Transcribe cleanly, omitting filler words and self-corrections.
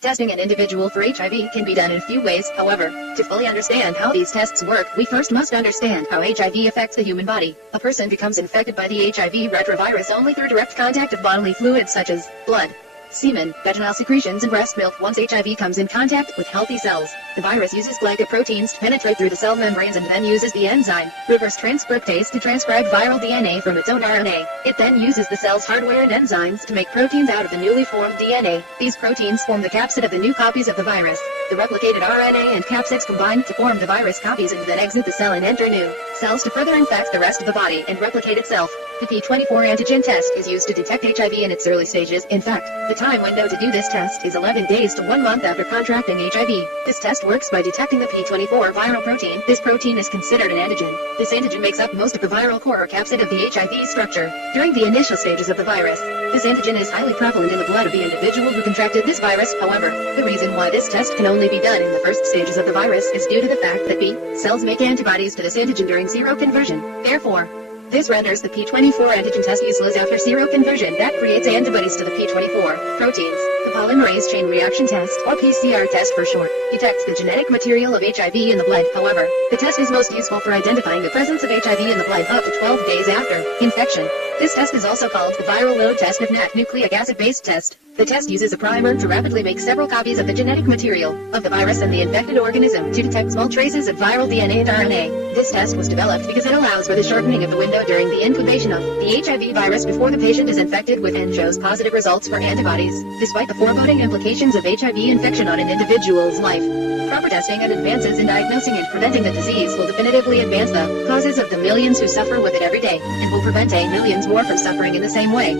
Testing an individual for HIV can be done in a few ways. However, to fully understand how these tests work, we first must understand how HIV affects the human body. A person becomes infected by the HIV retrovirus only through direct contact of bodily fluids such as blood, semen, vaginal secretions, and breast milk. Once HIV comes in contact with healthy cells, the virus uses glycoproteins to penetrate through the cell membranes and then uses the enzyme reverse transcriptase to transcribe viral DNA from its own RNA. It then uses the cell's hardware and enzymes to make proteins out of the newly formed DNA. These proteins form the capsid of the new copies of the virus. The replicated RNA and capsids combine to form the virus copies and then exit the cell and enter new cells to further infect the rest of the body and replicate itself. The P24 antigen test is used to detect HIV in its early stages. In fact, the time window to do this test is 11 days to 1 month after contracting HIV. This test works by detecting the P24 viral protein. This protein is considered an antigen. This antigen makes up most of the viral core or capsid of the HIV structure. During the initial stages of the virus, this antigen is highly prevalent in the blood of the individual who contracted this virus. However, the reason why this test can only be done in the first stages of the virus is due to the fact that B cells make antibodies to this antigen during seroconversion. Therefore, this renders the P24 antigen test useless after seroconversion. That creates antibodies to the P24 proteins. The polymerase chain reaction test, or PCR test for short, detects the genetic material of HIV in the blood. However, the test is most useful for identifying the presence of HIV in the blood up to 12 days after infection. This test is also called the viral load test of NAT nucleic acid-based test. The test uses a primer to rapidly make several copies of the genetic material of the virus and the infected organism to detect small traces of viral DNA and RNA. This test was developed because it allows for the shortening of the window during the incubation of the HIV virus before the patient is infected with and shows positive results for antibodies, despite the foreboding implications of HIV infection on an individual's life. Proper testing and advances in diagnosing and preventing the disease will definitively advance the causes of the millions who suffer with it every day, and will prevent millions more from suffering in the same way.